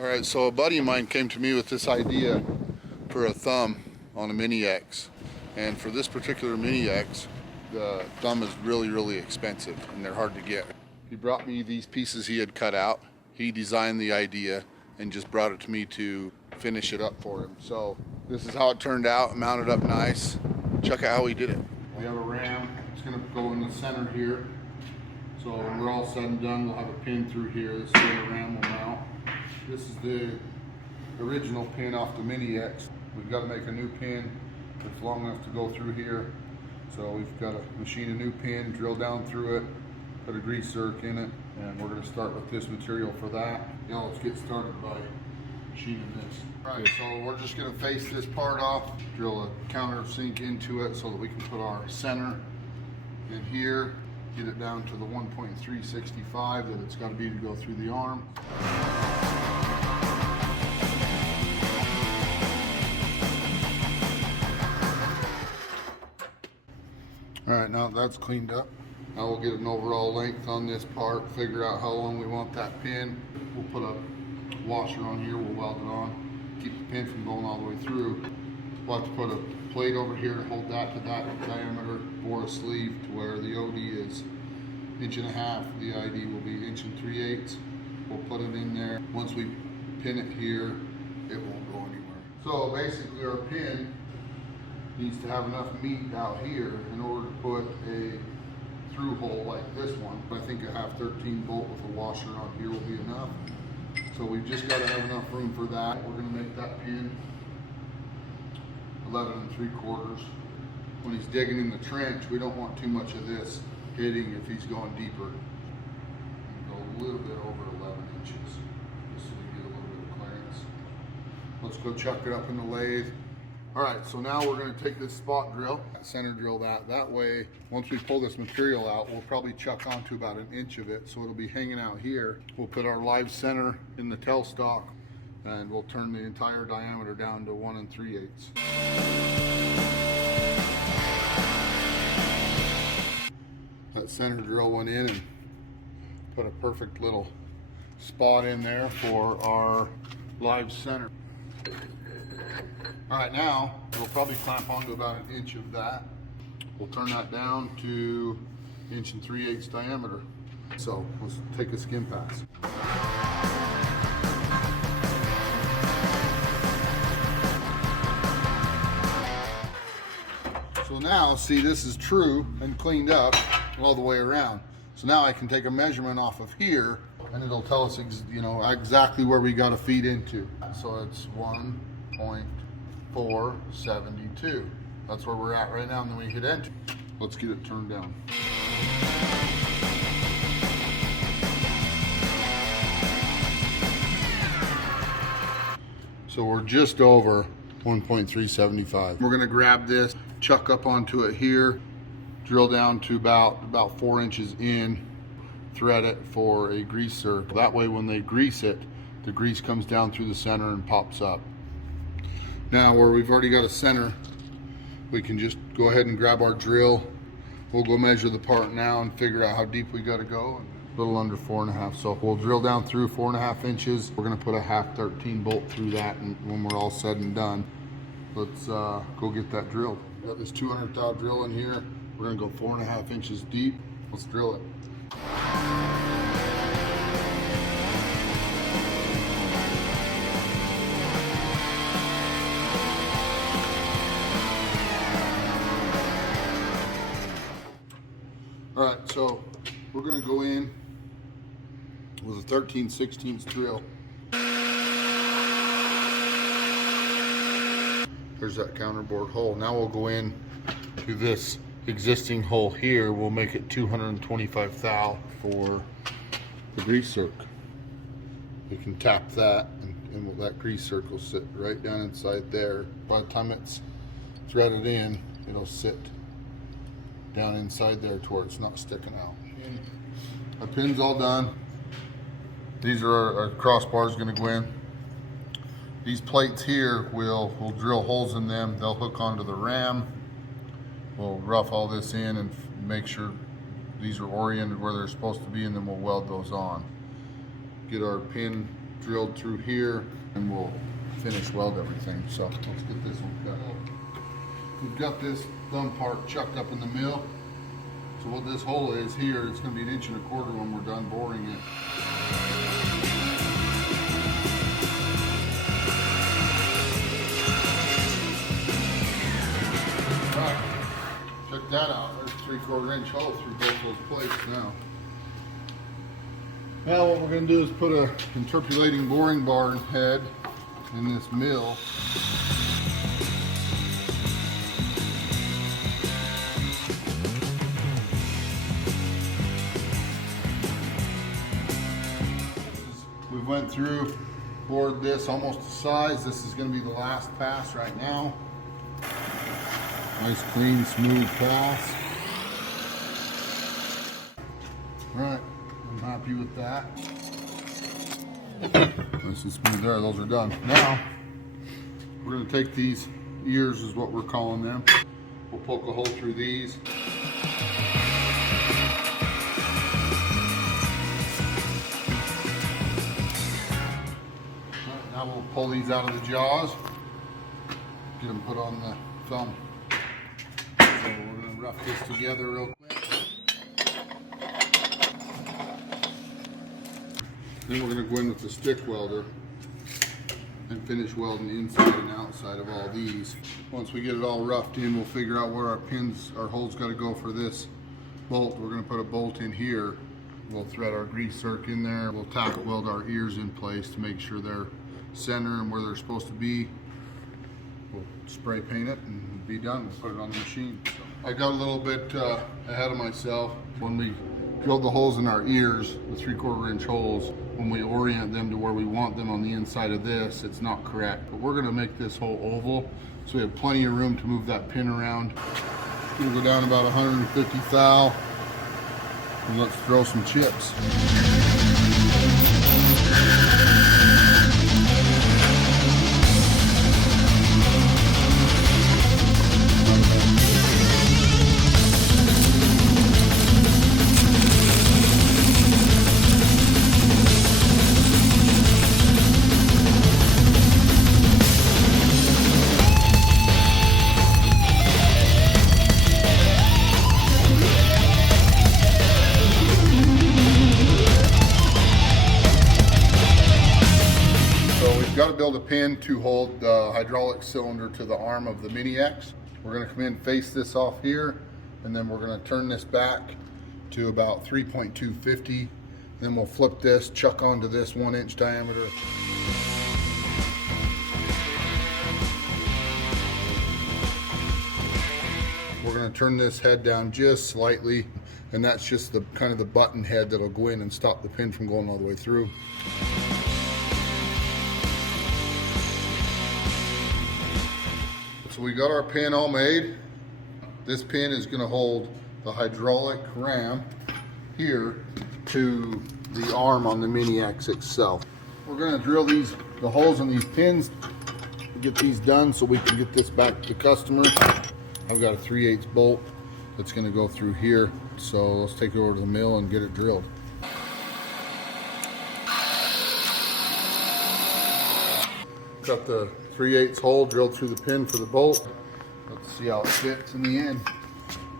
All right, so a buddy of mine came to me with this idea for a thumb on a Mini X. And for this particular Mini X, the thumb is really expensive and they're hard to get. He brought me these pieces he had cut out. He designed the idea and just brought it to me to finish it up for him. So this is how it turned out, mounted up nice. Check out how he did it. We have a ram, it's gonna go in the center here. So when we're all said and done, we'll have a pin through here. This is where the ram will mount. This is the original pin off the Mini X. We've got to make a new pin that's long enough to go through here. So we've got to machine a new pin, drill down through it, put a grease zerk in it, and we're going to start with this material for that. Now let's get started by machining this. All right, so we're just going to face this part off, drill a countersink into it so that we can put our center in here, get it down to the 1.365 that it's got to be to go through the arm. All right, now that's cleaned up. Now we'll get an overall length on this part, figure out how long we want that pin. We'll put a washer on here, we'll weld it on, keep the pin from going all the way through. We'll have to put a plate over here to hold that to that diameter, bore a sleeve to where the OD is 1.5 inches. The ID will be 1 3/8. We'll put it in there. Once we pin it here, it won't go anywhere. So basically our pin needs to have enough meat out here in order to put a through hole like this one. I think a 1/2-13 bolt with a washer on here will be enough. So we've just got to have enough room for that. We're going to make that pin 11 3/4. When he's digging in the trench, we don't want too much of this hitting if he's going deeper. Go a little bit over 11 inches, just so we get a little bit of clearance. Let's go chuck it up in the lathe. All right, so now we're going to take this spot drill, center drill that. That way, once we pull this material out, we'll probably chuck onto about 1 inch of it, so it'll be hanging out here. We'll put our live center in the tailstock, and we'll turn the entire diameter down to 1 3/8. That center drill went in and put a perfect little spot in there for our live center. All right, now we'll probably clamp onto about 1 inch of that. We'll turn that down to 1 3/8 diameter. So let's take a skin pass. So now, see, this is true and cleaned up all the way around. So now I can take a measurement off of here and it'll tell us exactly where we got to feed into. So it's 1.472. That's where we're at right now, and then we hit enter. Let's get it turned down. So we're just over 1.375. We're gonna grab this, chuck up onto it here, drill down to about 4 inches in, thread it for a grease zerk. That way when they grease it, the grease comes down through the center and pops up. Now where we've already got a center, we can just go ahead and grab our drill. We'll go measure the part now and figure out how deep we gotta go. A little under 4.5. So we'll drill down through 4.5 inches. We're gonna put a 1/2-13 bolt through that, and when we're all said and done, let's go get that drilled. Got this 200 thou drill in here. We're gonna go 4.5 inches deep. Let's drill it. All right, so we're gonna go in with a 13/16 drill. There's that counterbore hole. Now we'll go in to this existing hole here. We'll make it 225 thou for the grease zerk. We can tap that and that grease zerk will sit right down inside there. By the time it's threaded in, it'll sit down inside there to where it's not sticking out. Our pin's all done. These are our crossbars gonna go in. These plates here, we'll drill holes in them. They'll hook onto the ram. We'll rough all this in and make sure these are oriented where they're supposed to be, and then we'll weld those on. Get our pin drilled through here, and we'll finish weld everything. So let's get this one cut. We've got this thumb part chucked up in the mill. So what this hole is here, it's going to be 1.25 inches when we're done boring it. Alright, check that out. There's a 3/4 inch hole through both those plates now. Now what we're going to do is put a interpolating boring bar head in this mill. We went through, bored this almost to size. This is going to be the last pass right now. Nice, clean, smooth pass. All right, I'm happy with that. Nice and smooth there, those are done. Now, we're going to take these ears, is what we're calling them. We'll poke a hole through these. Now we'll pull these out of the jaws, get them put on the thumb. So we're going to rough this together real quick. Then we're going to go in with the stick welder and finish welding the inside and outside of all these. Once we get it all roughed in, we'll figure out where our pins, our holes got to go for this bolt. We're going to put a bolt in here. We'll thread our grease zerk in there. We'll tack weld our ears in place to make sure they're center and where they're supposed to be. We'll spray paint it and be done. We'll put it on the machine. So I got a little bit ahead of myself. When we drilled the holes in our ears, the 3/4 inch holes, when we orient them to where we want them on the inside of this, it's not correct. But we're gonna make this hole oval, so we have plenty of room to move that pin around. We'll go down about 150 thou, and let's throw some chips. Got to build a pin to hold the hydraulic cylinder to the arm of the Mini X. We're going to come in, face this off here, and then we're going to turn this back to about 3.250. Then we'll flip this, chuck onto this 1 inch diameter. We're going to turn this head down just slightly, and that's just the kind of the button head that'll go in and stop the pin from going all the way through. So we got our pin all made. This pin is going to hold the hydraulic ram here to the arm on the Mini X itself. We're going to drill the holes in these pins to get these done so we can get this back to the customer. I've got a 3/8 bolt that's going to go through here, so let's take it over to the mill and get it drilled. Got the 3/8 hole drilled through the pin for the bolt. Let's see how it fits in the end.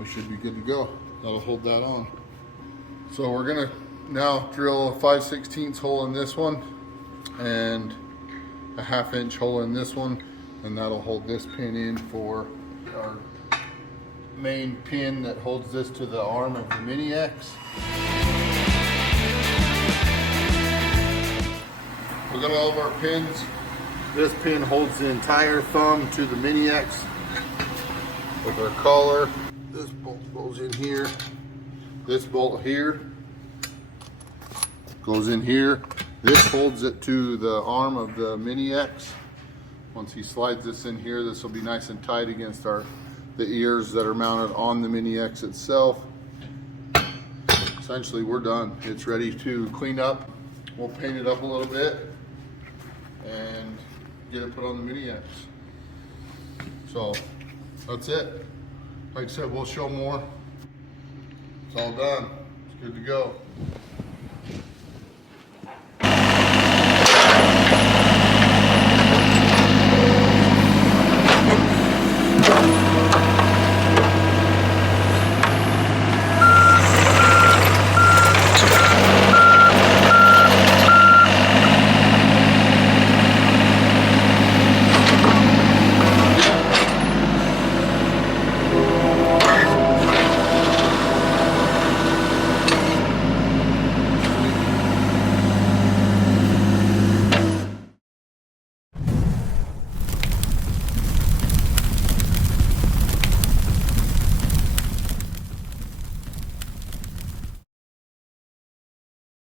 We should be good to go. That'll hold that on. So we're gonna now drill a 5/16 hole in this one and a 1/2 inch hole in this one, and that'll hold this pin in for our main pin that holds this to the arm of the Mini X. We got all of our pins. This pin holds the entire thumb to the Mini X with our collar. This bolt goes in here. This bolt here goes in here. This holds it to the arm of the Mini X. Once he slides this in here, this will be nice and tight against the ears that are mounted on the Mini X itself. Essentially, we're done. It's ready to clean up. We'll paint it up a little bit and get it put on the Mini X. So that's it. Like I said, we'll show more. It's all done. It's good to go.